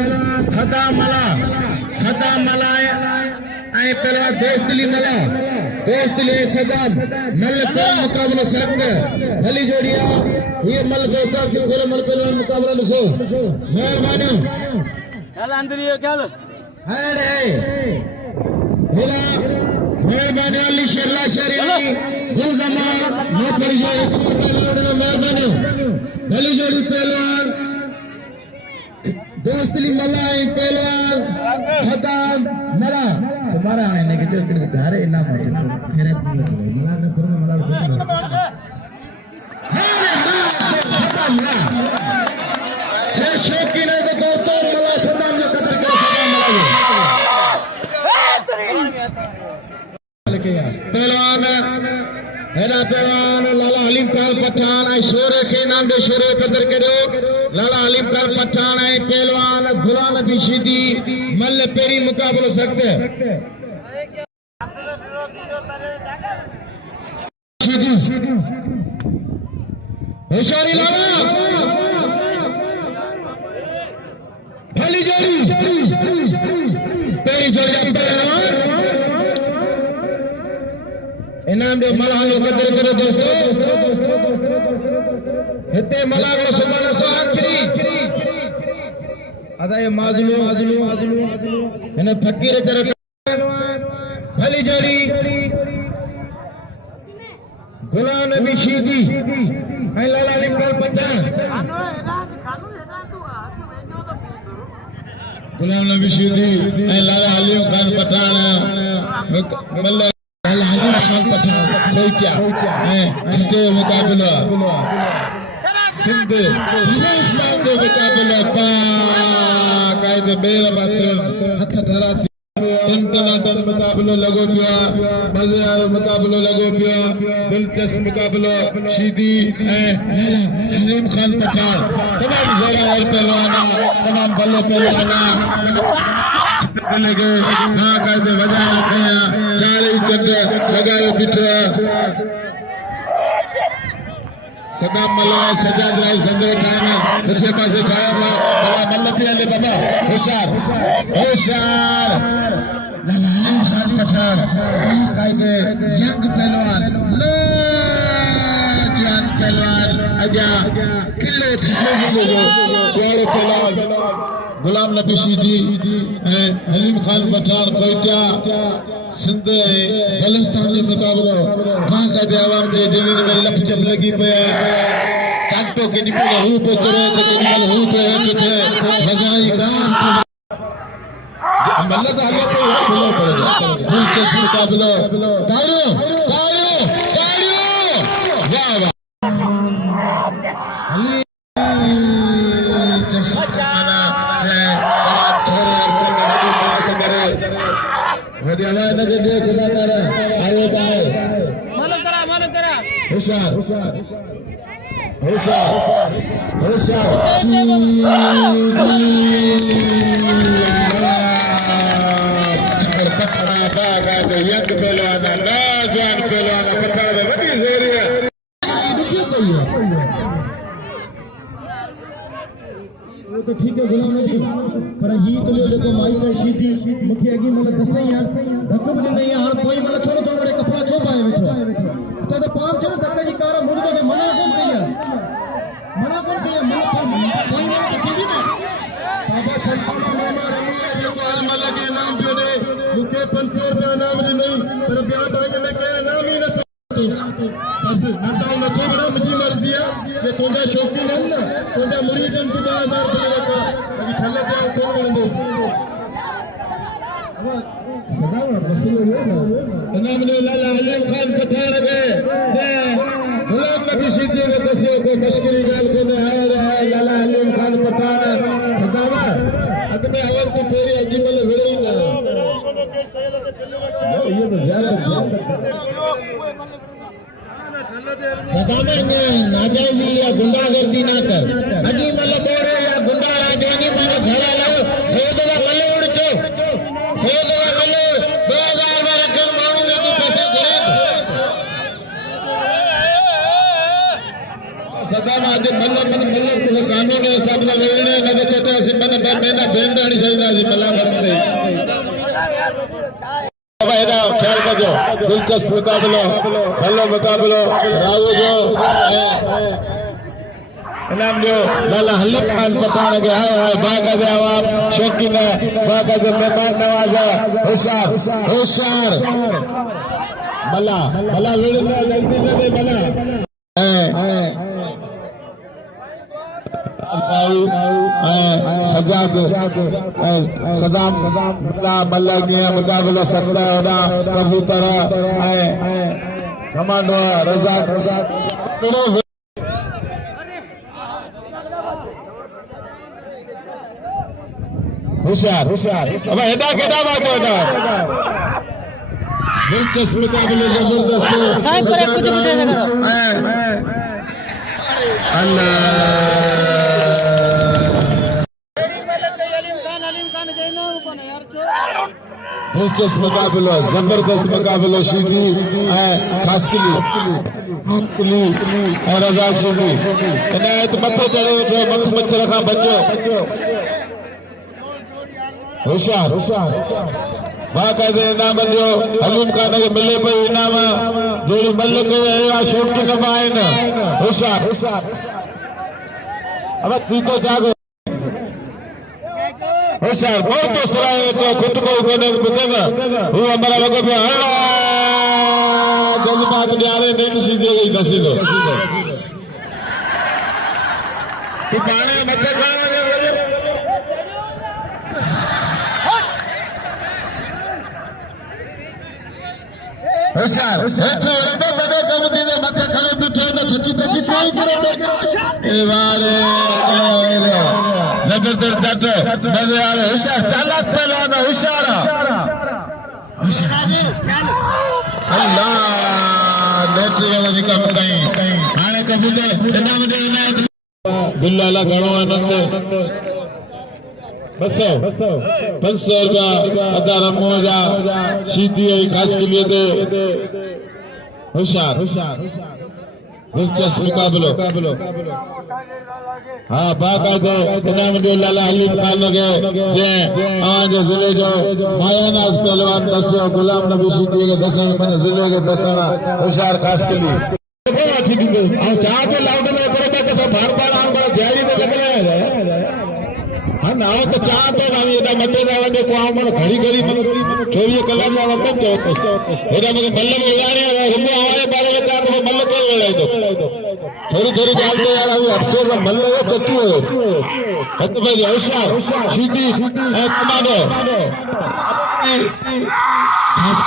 पहलवान सदा मला पहलवान दोस्तली सदाम मल का मुकाबला सख्त भली जोड़िया ये मल दोस्ता की कोरे मल पहलवान मुकाबला नसो मेहरबानी चल अंदर ये चल है मेरा मेहरबानी अली शेरला शरीरी गुलजमा नौकरी जो मेहरबानी भली जोड़ी पहलवान दोस्तली मला पहलवान सदाम मला तुम्हारा आने के जो धारे इनाम मेरे मला ने पुरन मला सदाम ना ये शौकीन है तो दोस्तों मला सदाम जो कदर करे सदाम मला पहलवान है ना पहलवान लाला हलीम खान पठान आई शोरे के नाम दे शोरे कदर करो लाला हलीम खान पठान आई पहलवान गुलाम नबी शीदी मल पेरी मुकाबला सकते शीदी होशियारी लाला भली जोड़ी पेरी जोड़ी पहलवान इनाम दे मलालो कदर करो दोस्तों हिते मलालो सुबह सो आखरी अदा ये माजलू इन्हें फकीर जरा भली जोड़ी गुलाम नबी शीदी ऐ लाला लिखल पठान गुलाम नबी शीदी ऐ लाला हलीम खान पठान मल्ल लाला हलीम खान पठान कोई क्या ठीके मुकाबला सिंध हिंदुस्तान के मुकाबला पा कायदे बेरा बातर हथ धरा टन मुकाबलो लगो पिया मजेदार मुकाबलो लगो पिया दिलचस्प मुकाबलो शीदी लाला हलीम खान पठान तमाम जरा और पहलवाना तमाम बल्ले पहलवाना लगे ना कायदे वजा रखया चाली चंद लगायो बिठा सदाम मला सजाद राय संजय खान दूसरे पासे छाया बड़ा मल्लती आले बाबा होशियार लाला हलीम खान पठान कायदे यंग पहलवान नौजवान पहलवान अजा किले छिके जो पहलवान गुलाम नबी शीदी हलीम खान पठान कोयटा सिंध बलुस्तान में मुकाबलो वहां का देवाम जे दिल्ली में लख जब लगी पे कांटो के निकल हु पे करे तो निकल हु पे थे वजन ही काम मल्ला तो हल्ला पे खुलो पड़ेगा दिलचस्प मुकाबलो तारो वाह वाह वडियाला नगर दे कलाकार आयो बाय मन करा होशियार यंग पहलवान नौजवान पहलवान पठान वडी जोरी है वो तो ठीक है गुलाम नबी पर ही तो देखो माई का शीदी मुखी अगी मतलब दसई यार धक्क भी नहीं हां कोई मतलब छोड़ो तो बड़े कपड़ा छो पाए बैठो तो पांच छो धक्का जी कार मुड़ के मना कौन किया मन कोई मन के की ना बाबा सल्मान नामा रमिया जो हर मल के नाम जो दे मुके 500 रुपया नाम नहीं पर ब्याह भाई में के नाम ही ना अब नताओ न तो बड़ा मुझी मर्जी है ये तोड़ा शौकीन है ना तोड़ा मुरीदन तू 2000 रुपया का अभी ठल्ले जाओ तो बंदो सदा रसूल है ना इनाम ने लाला हलीम खान पठान गए जय गुलाम नबी शीदी के दसियो को मश्किली गाल को ने है लाला हलीम खान पठान सदावा अगमे अवर को फेरी अजीमल विड़ई ना ये तो ज्यादा सदामा ने नाजायजी या गुंडागर्दी ना कर अजी मल बोड़ो या गुंडा राजवानी माने घर लाओ सैयदवा मल्ले उड़चो सैयदवा मल्ले 2000 में रखन मानू ने तो पैसे करे सदामा आज मल्ले को कानून है सब ना वेणे न देते से मन करे मैंने बैंड आनी चाहिए मल्ला करते हेॾा ख्याल कजो दिलचस्प मुक़ाबिलो भलो मुक़ाबिलो राहु जो इनाम जो लाला हलीम खान पठान के आयो है बाकायदे आवाम शौकीन है बाकायदे मेहमान नवाजा होशियार होशियार मल्ला मल्ला लड़ने जल्दी न दे मल्ला सजाद सदाम मल्ला के मुकाबला सकता है ना कबूतर कमांडो रज़ाक होशियार अब हेडा केडा बात होगा दिलचस्प मुकाबले जबरदस्त अल्लाह दिलचस्प मुकाबलो जबरदस्त मुकाबलो शीदी खास किली और रज़ाक शीदी इनायत मथे चढ़े थे मख मच्छर खां बचो होशियार बाकायदे इनाम जो हलीम खान के मिले पे इनाम जोड़ी मल कयो शौक़ीन आहिनि होशियार अब तीतो जागो होशियार बहुत तो सराय तो खुद को कोने बुधेगा वो हमारा लोग पे हल्ला जज्बात न्यारे नेट सीधे गई दसी दो तू पाने मथे खड़ा होशियार हेठो एडो बड़ो कम थींदो मथे खड़े बीठो न थकी थकी कोई करे ए वारे जबरदस्त जट मजे वाले होशियार चालाक पहलवान होशियार अल्लाह नेट वाला निकम कहीं हाने कबूले इनाम दे इनायत बिल्ला घणो आनंद 200 500 रुपया अदा रमो जा शीदी हुई खास के लिए दे होशियार दिलचस्प मुकाबलो हाँ बाकायदे इनाम जो लाला हलीम खान के जे आज जिले जो मायानाज पहलवान दसो गुलाम नबी शीदी के दसन मन जिले के दसना होशियार खास के लिए ठीक है हम चाह के लाउड में करे तो बार बार हम बड़ा ध्यान में लगना है हाँ ना तो चाहते ना ये मटे ना लगे को हम घड़ी घड़ी 24 कलाक का वक्त तो एदा मुझे मल्ल में उड़ाने है हम हमारे बारे में चाहते हैं मल्ल को उड़ाई दो थोड़ी थोड़ी जानते यार अभी अफसोस है मल्ल वो चट्टू है तो भाई होशियार सीधी कमांडो खास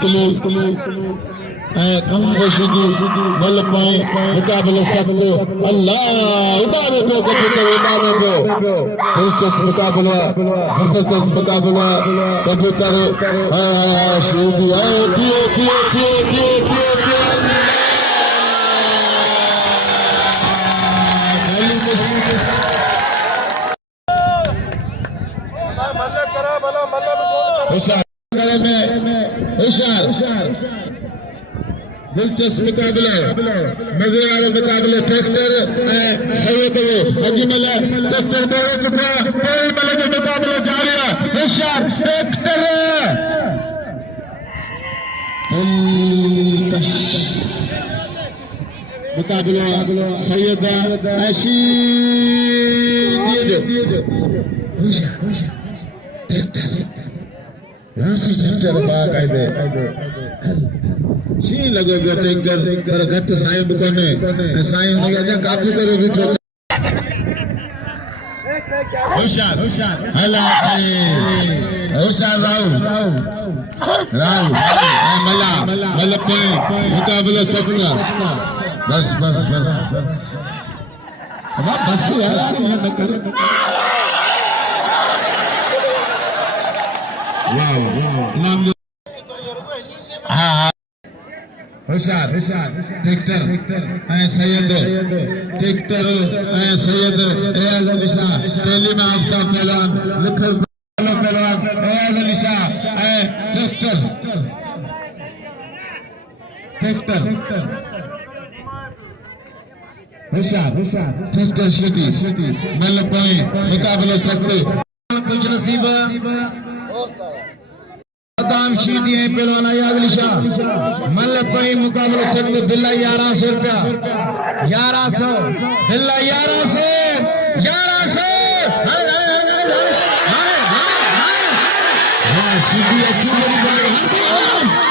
के लिए कमांडो सीधी बल पाए मुकाबले सकते अल्लाह उड़ाने को कबूतर उड़ाने को दिलचस्प मुकाबला जबरदस्त मुकाबला कबूतर सीधी दिए दिए दिए दिए दिए होशियार दिलचस्प मुकाबला मजे वाले मुकाबले ट्रैक्टर सैयद अजीमल ट्रैक्टर दौड़ चुका मल के मुकाबले जारी है होशियार ट्रैक्टर मुकाबला सैयद ऐसी दिए होशियार ट्रैक्टर रासी ट्रैक्टर बाकायदे शी लगे गयो ट्रैक्टर पर घट साईं दुकाने साईं ने अने काबू करे बीठो होशियार हला होशियार राव मल्ला मल पे मुकाबला सकना बस बस बस अब बस यार ये न करे वाह नाम हाँ होशियार ट्रैक्टर सैयद ट्रैक्टर सैयद एयाज अली शाह पहली में आफ्ताब पहलवान लिखल पहलवान Ayaz Ali Shah tractor tractor city मतलब कोई मुकाबले सकते कुछ नसीब दाम शीती है पहलवाना अगली शाह मतलब कोई मुकाबले सकते बिल्ला 1100 रुपया 1100 बिल्ला 1100 शीती अच्छी मेरी बात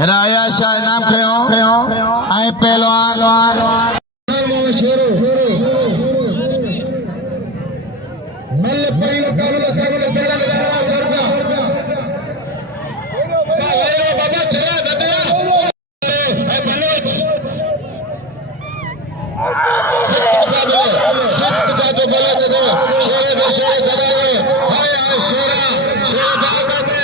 राया शाह नाम कयो आए पहलवान छोरो मल्ल पई मुकाबला सामने बिल्ला 1100 रुपया बाबा चला दबिया ए बलोच सख्त जादू बलोच दो शेरे दे शेरे जगावे हाय हाय शेरा शेरा बाबा के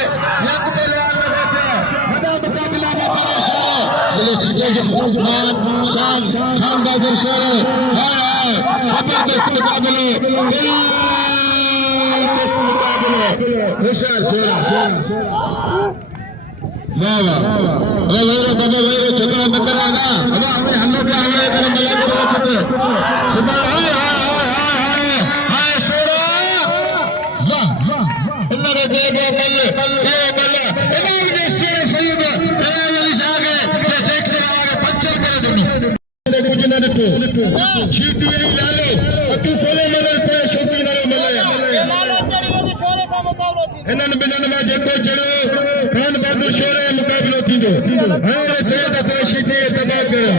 एक पहलवान लगा के बड़ा मुकाबला में करे शेरा चले छठे मान शान खान गाजर शेरे हाय हाय जबरदस्त मुकाबले दिलचस्प मुकाबले होशियार शेरा वाह वाह अरे वेरे बाबा वेरे चक्कर न कराना अब हमें हल्लो पे आवे करे मजा करो तो सुबह हाय हाय हाय हाय शेरा वाह इन्होंने दे गए बल्ले ए बल्ले इन्होंने दे शेरे सही में ए वाली आगे ते चेक करावे पंचर करे दुनु कुछ न देखो शीती नहीं लालो तू कोले मले कोई शौकी न मले इन्हनि बिन्हनि में जेको चढ़ो खान बहादुर शोरे मुकाबलो थींदो हाणे सैयद अफरोज शीती तबाह कयो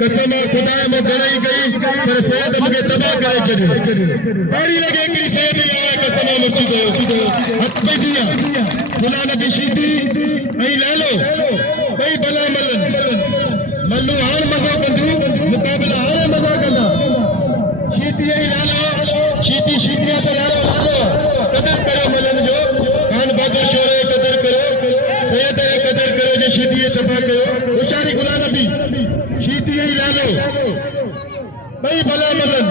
कसम खुदा में घणई कई पर सैयद मूंखे तबाह करे छॾियो ॾाढी लॻे हिकिड़ी सैयद ई आहे कसम मुर्शिद हथ पेजी गुला नबी शीती ऐं लालो ॿई भला मलनि मल्लू हाणे मज़ो कंदियूं मुकाबला हाणे मज़ो कंदा शीती ऐं लालो शीती शीतीअ ते लालो कदर करो मलन जो खान बहादुर शोरे कदर करो सैयद कदर करो जो शीती तबाह कयो होशियारी गुला नबी शीती ही लालो भाई भला मलन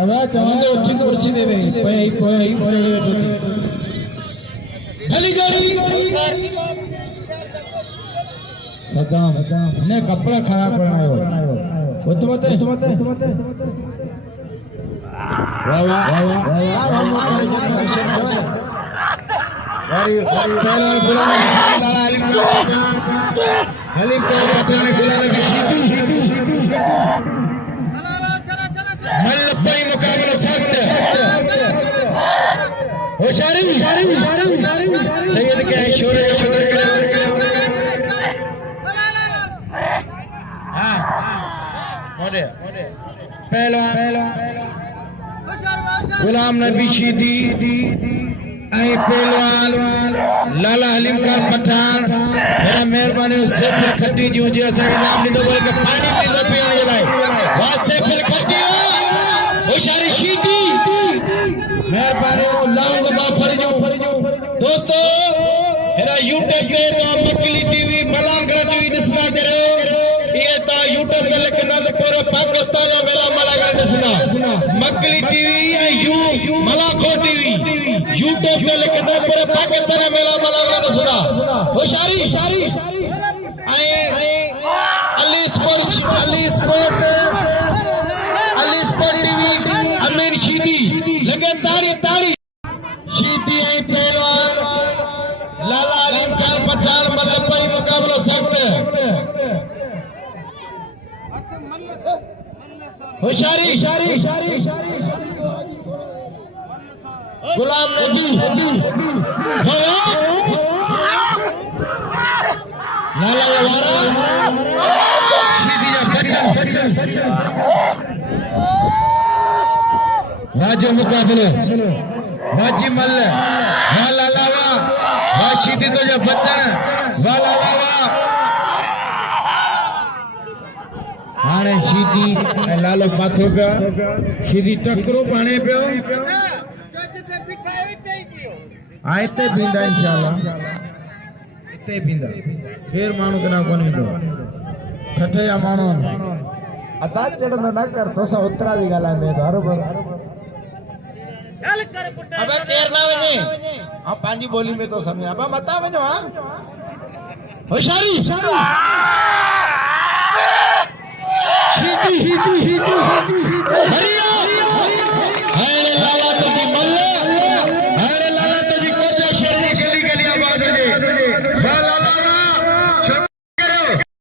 अदा चवंदे उठी कुर्सी दे वई पई पड़े वेठो हली गाड़ी सदाम ने कपड़ा खराब बनायो उतमते वाह वाह पहलवान बुलाने हलीम को पठाने बुलाने की शीती मल्ल पई मुकाबला सख्त होशियारी सैयद के शोरे जो कदर करे पहलवान गुलाम नबी शीती ऐं पहलवान लाला हलीम खान पठान मेरा मेहरबानी सेफिल खट्टी जी हुजे असांखे नाम ॾिनो पियो कि पाणी पींदो पीअण जे लाइ वाह सेफिल खट्टी होशियारी शीती मेहरबानी लौंग बाफर जो दोस्तो हिन यूट्यूब ते तव्हां मकली टीवी मलांगड़ा टीवी ॾिसंदा करियो ये ता यूट्यूब पे लिखना तो पूरे पाकिस्तान में मेला मलांगड़ा ॾिसंदा मकली टीवी ऐं मलाखो टीवी यूट्यूब पे लिखना पूरे पाकिस्तान में मेला मलांगड़ा ॾिसंदा होशियारी ऐं अली स्पोर्ट टीवी अमीर शीती लगे ताड़ी शीती ऐं पहलवान लाला हलीम खान पठान मल्ल पई मुकाबलो सख्त होशियारी गुलाम नबी लाला वारा शीती जा बचन वाजो मुकाबलो वाजी मल्ल वाह लाला वाह शीती तो जा बचन वाह लाला वाह हाणे शीती ऐं लालो पाथो पिया शीती टकरो पाणे पियो आयते पींदा इंशाल्लाह इते पींदा फिर मानू कना कोन विदो ठठे या मानू अदा चढ़ंदो न कर तो सा उतरा दी गाला में तो बरोबर अबे केर ना वने आ पांजी बोली में तो समय अब मता वनो हां होशियारी सीधी सीधी सीधी हरिया